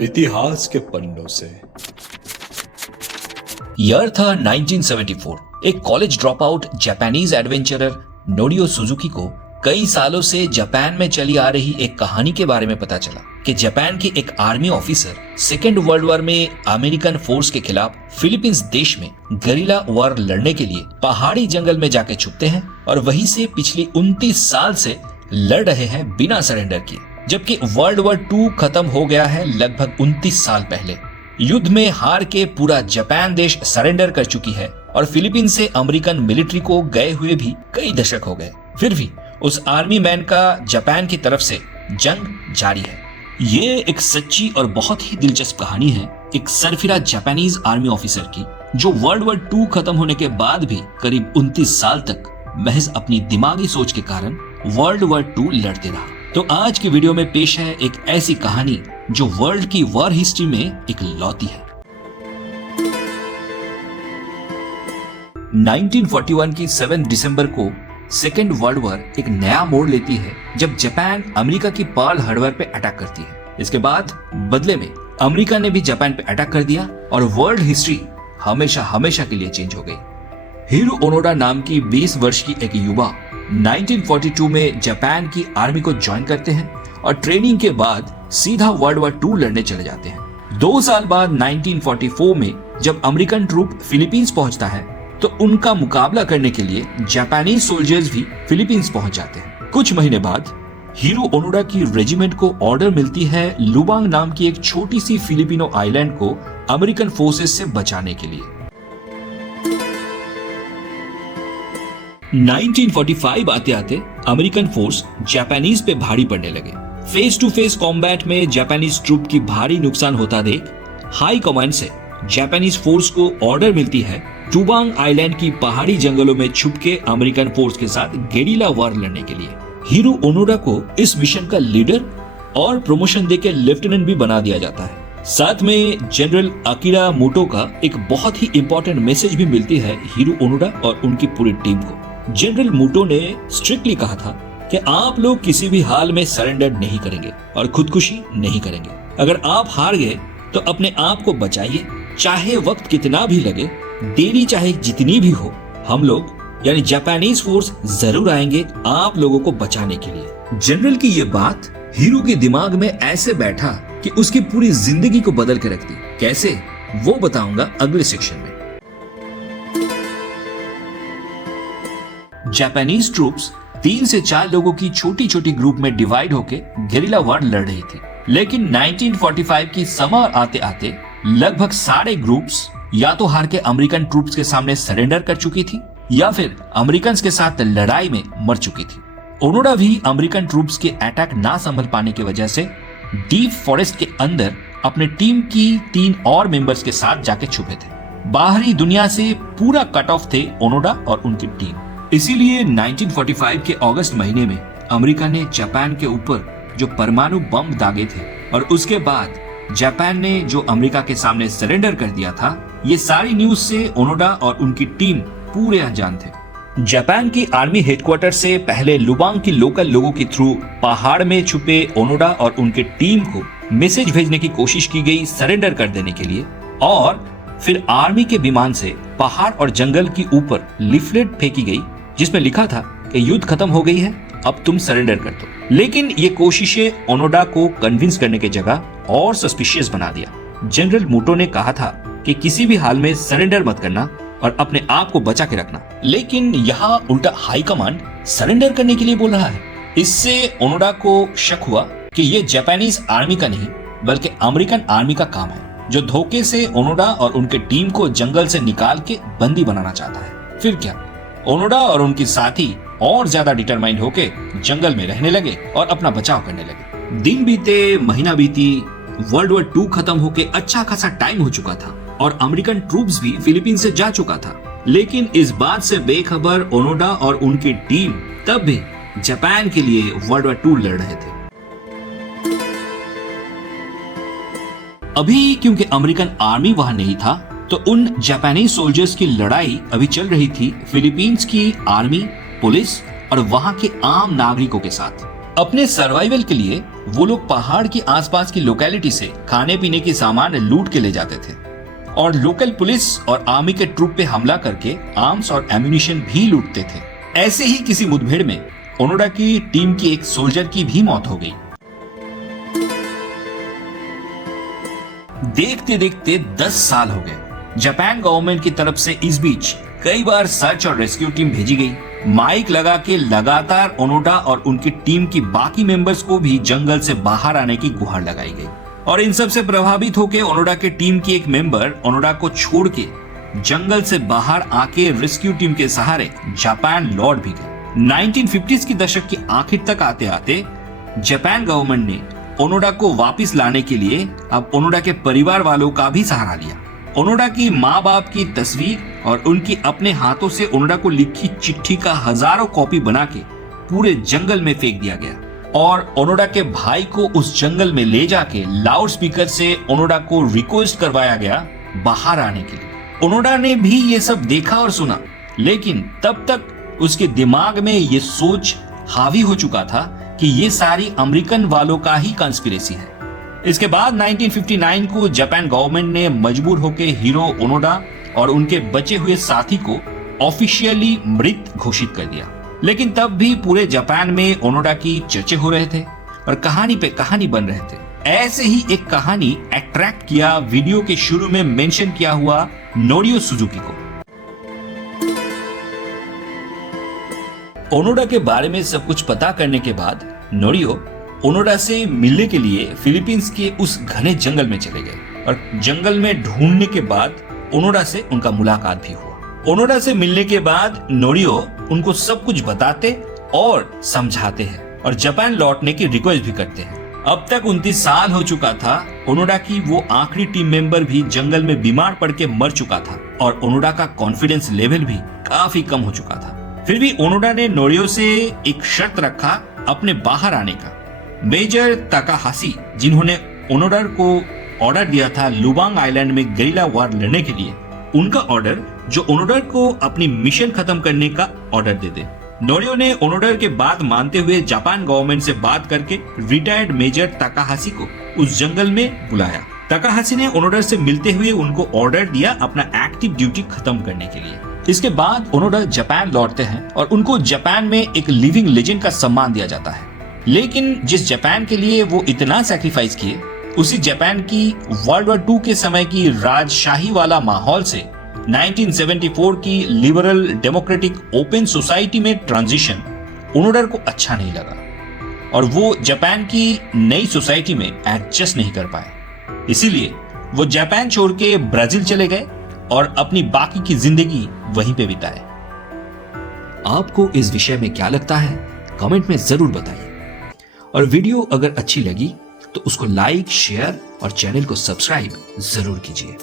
इतिहास के पन्नों से। ईयर था 1974। एक college drop out Japanese adventurer नोरियो Suzuki को कई सालों से जापान में चली आ रही एक कहानी के बारे में पता चला कि जापान के एक army officer second world war में अमेरिकन फोर्स के खिलाफ फिलीपींस देश में गरिला वॉर लड़ने के लिए पहाड़ी जंगल में जाके छुपते हैं और वहीं से पिछली 29 साल से लड़ रहे हैं बिना सरेंडर किए, जबकि वर्ल्ड वॉर 2 खत्म हो गया है लगभग 29 साल पहले। युद्ध में हार के पूरा जापान देश सरेंडर कर चुकी है और फिलीपींस से अमेरिकन मिलिट्री को गए हुए भी कई दशक हो गए। फिर भी उस आर्मी मैन का जापान की तरफ से जंग जारी है। ये एक सच्ची और बहुत ही दिलचस्प कहानी है एक सरफिरा जापानीज आर्मी ऑफिसर की, जो वर्ल्ड वॉर 2 खत्म होने के बाद भी करीब 29 साल तक महज अपनी दिमागी सोच के कारण वर्ल्ड वॉर 2 लड़ते रहा। तो आज की वीडियो में पेश है एक ऐसी कहानी जो वर्ल्ड की वॉर हिस्ट्री में एक लौती है। 1941 की 7 दिसंबर को सेकेंड वर्ल्ड वॉर एक नया मोड़ लेती है जब जापान अमेरिका की पर्ल हार्बर पे अटैक करती है। इसके बाद बदले में अमेरिका ने भी जापान पे अटैक कर दिया और वर्ल्ड हिस्ट्री हमेशा हमेशा के लिए चेंज हो गई। हिरो ओनोडा नाम की 20 वर्ष की एक युवा 1942 में जापान की आर्मी को ज्वाइन करते हैं और ट्रेनिंग के बाद सीधा वर्ल्ड वॉर 2 लड़ने चले जाते हैं। 2 साल बाद 1944 में जब अमेरिकन ट्रूप फिलीपींस पहुंचता है तो उनका मुकाबला करने के लिए जापानीज सोल्जर्स भी फिलीपींस पहुंच जाते हैं। कुछ महीने बाद हिरो ओनोडा की रेजिमेंट को ऑर्डर मिलती है लुबांग नाम की एक छोटी सी फिलिपिनो आइलैंड को अमेरिकन फोर्सेस से बचाने के लिए। 1945 आते आते अमेरिकन फोर्स जापानीज पे भारी पड़ने लगे। फेस टू फेस कॉम्बैट में जापानीज ट्रूप की भारी नुकसान होता देख हाई कमांड से जापानीज फोर्स को ऑर्डर मिलती है टुबांग आइलैंड की पहाड़ी जंगलों में छुप के अमेरिकन फोर्स के साथ गेरिला वॉर लड़ने के लिए। हिरो ओनोडा को इस मिशन का लीडर और प्रमोशन देकर लेफ्टिनेंट भी बना दिया जाता है। साथ में जनरल अकिरा मोटो का एक बहुत ही इंपॉर्टेंट मैसेज भी मिलती है हिरो ओनोडा और उनकी पूरी टीम को। जनरल मोटो ने स्ट्रिक्टली कहा था कि आप लोग किसी भी हाल में सरेंडर नहीं करेंगे और खुदकुशी नहीं करेंगे। अगर आप हार गए तो अपने आप को बचाइए, चाहे वक्त कितना भी लगे, देरी चाहे जितनी भी हो, हम लोग यानी जापानीज फोर्स जरूर आएंगे आप लोगों को बचाने के लिए। जनरल की ये बात हीरो के दिमाग में ऐसे बैठा कि उसकी पूरी जिंदगी को बदल के रख दी। कैसे, वो बताऊंगा अगले सेक्शन में। जापानीज ट्रूप्स 3 से 4 लोगों की छोटी छोटी ग्रुप में डिवाइड होके गेरिला वॉर लड़ रही थी, लेकिन 1945 की समर आते आते लगभग सारे ग्रुप्स या तो हार के अमेरिकन ट्रूप्स के सामने सरेंडर कर चुकी थी या फिर अमेरिकन के साथ लड़ाई में मर चुकी थी। ओनोडा भी अमेरिकन ट्रूप्स के अटैक ना संभल पाने की वजह से डीप फॉरेस्ट के अंदर अपने टीम की 3 और मेंबर्स के साथ जाके छुपे थे। बाहरी दुनिया से पूरा कट ऑफ थे ओनोडा और उनकी टीम। इसीलिए 1945 के अगस्त महीने में अमेरिका ने जापान के ऊपर जो परमाणु बम दागे थे और उसके बाद जापान ने जो अमेरिका के सामने सरेंडर कर दिया था, ये सारी न्यूज से ओनोडा और उनकी टीम पूरे अनजान थे। जापान की आर्मी हेडक्वार्टर से पहले लुबांग की लोकल लोगों के थ्रू पहाड़ में छुपे ओनोडा और उनके टीम को मैसेज भेजने की कोशिश की गई सरेंडर कर देने के लिए, और फिर आर्मी के विमान से पहाड़ और जंगल के ऊपर लिफलेट फेंकी गई जिसमें लिखा था कि युद्ध खत्म हो गई है, अब तुम सरेंडर कर दो। लेकिन ये कोशिशें ओनोडा को कन्विंस करने की जगह और सस्पिशियस बना दिया। जनरल मोटो ने कहा था कि किसी भी हाल में सरेंडर मत करना और अपने आप को बचा के रखना, लेकिन यहाँ उल्टा हाई कमांड सरेंडर करने के लिए बोल रहा है। इससे ओनोडा को शक हुआ कि ये जापानीज आर्मी का नहीं बल्कि अमेरिकन आर्मी का काम है, जो धोखे से ओनोडा और उनके टीम को जंगल से निकाल के बंदी बनाना चाहता है। फिर क्या, ओनोडा और उनके साथी और ज्यादा डिटरमाइंड होके जंगल में रहने लगे और अपना बचाव करने लगे। दिन बीते, महीना बीती, वर्ल्ड वॉर 2 खत्म होके अच्छा खासा टाइम हो चुका था और अमेरिकन ट्रूप्स भी फिलीपींस से जा चुका था, लेकिन इस बात से बेखबर ओनोडा और उनकी टीम तब भी जापान के लिए वर्ल्ड वॉर 2 लड़ रहे थे। अभी क्योंकि अमेरिकन आर्मी वहां नहीं था तो उन जापानीज सोल्जर्स की लड़ाई अभी चल रही थी फिलीपींस की आर्मी, पुलिस और वहां के आम नागरिकों के साथ। अपने सर्वाइवल के लिए वो लोग पहाड़ की आसपास की लोकेलिटी से खाने पीने की सामान लूट के ले जाते थे और लोकल पुलिस और आर्मी के ट्रूप पे हमला करके आर्म्स और एम्यूनिशन भी लूटते थे। ऐसे ही किसी मुठभेड़ में ओनोडा की टीम की एक सोल्जर की भी मौत हो गई। देखते देखते 10 साल हो गए। जापान गवर्नमेंट की तरफ से इस बीच कई बार सर्च और रेस्क्यू टीम भेजी गई। माइक लगा के लगातार ओनोडा और उनकी टीम की बाकी मेंबर्स को भी जंगल से बाहर आने की गुहार लगाई गई और इन सब से प्रभावित होकर ओनोडा के टीम की एक मेंबर ओनोडा को छोड़ के जंगल से बाहर आके रेस्क्यू टीम के सहारे जापान लौट भी गए। 1950s की दशक के आखिर तक आते आते जापान गवर्नमेंट ने ओनोडा को वापस लाने के लिए अब ओनोडा के परिवार वालों का भी सहारा लिया। ओनोडा की माँ बाप की तस्वीर और उनकी अपने हाथों से ओनोडा को लिखी चिट्ठी का हजारों कॉपी बना के पूरे जंगल में फेंक दिया गया और ओनोडा के भाई को उस जंगल में ले जाके लाउड स्पीकर से ओनोडा को रिक्वेस्ट करवाया गया बाहर आने के लिए। ओनोडा ने भी ये सब देखा और सुना, लेकिन तब तक उसके दिमाग में ये सोच हावी हो चुका था कि ये सारी अमेरिकन वालों का ही कंस्पिरेसी है। इसके बाद 1959 को जापान गवर्नमेंट ने मजबूर होकर हीरो ओनोडा और उनके बचे हुए साथी को ऑफिशियली मृत घोषित कर दिया। लेकिन तब भी पूरे जापान में ओनोडा की चर्चे हो रहे थे और कहानी पे कहानी बन रहे थे। ऐसे ही एक कहानी अट्रैक्ट किया वीडियो के शुरू में मेंशन किया हुआ नोरियो सुजुकी को। ओनोडा के बारे में सब कुछ पता करने के बाद नोरियो ओनोडा से मिलने के लिए फिलीपींस के उस घने जंगल में चले गए और जंगल में ढूंढने के बाद ओनोडा से उनका मुलाकात भी हुआ। ओनोडा से मिलने के बाद नोरियो उनको सब कुछ बताते और समझाते हैं और जापान लौटने की रिक्वेस्ट भी करते हैं। अब तक 29 साल हो चुका था। ओनोडा की वो आखिरी टीम मेंबर भी जंगल में बीमार पड़ के मर चुका था और ओनोडा का कॉन्फिडेंस लेवल भी काफी कम हो चुका था। फिर भी ओनोडा ने नोरियो से एक शर्त रखा अपने बाहर आने का। मेजर ताकाहाशी, जिन्होंने ओनोडा को ऑर्डर दिया था लुबांग आइलैंड में गेरिला वार लड़ने के लिए, उनका ऑर्डर जो ओनोडा को अपनी मिशन खत्म करने का ऑर्डर दे दे। नोरियो ने ओनोडा के बात मानते हुए जापान गवर्नमेंट से बात करके रिटायर्ड मेजर ताकाहाशी को उस जंगल में बुलाया। ताकाहाशी ने ओनोडा से मिलते हुए उनको ऑर्डर दिया अपना एक्टिव ड्यूटी खत्म करने के लिए। इसके बाद ओनोडा जापान लौटते हैं और उनको जापान में एक लिविंग लेजेंड का सम्मान दिया जाता है। लेकिन जिस जापान के लिए वो इतना सैक्रिफाइस किए, उसी जापान की वर्ल्ड वॉर 2 के समय की राजशाही वाला माहौल से 1974 की लिबरल डेमोक्रेटिक ओपन सोसाइटी में ट्रांजिशन ओनोडा को अच्छा नहीं लगा और वो जापान की नई सोसाइटी में एडजस्ट नहीं कर पाए। इसीलिए वो जापान छोड़ के ब्राजील चले गए और अपनी बाकी की जिंदगी वहीं पे बिताए। आपको इस विषय में क्या लगता है, कमेंट में जरूर बताइए और वीडियो अगर अच्छी लगी तो उसको लाइक, शेयर और चैनल को सब्सक्राइब जरूर कीजिए।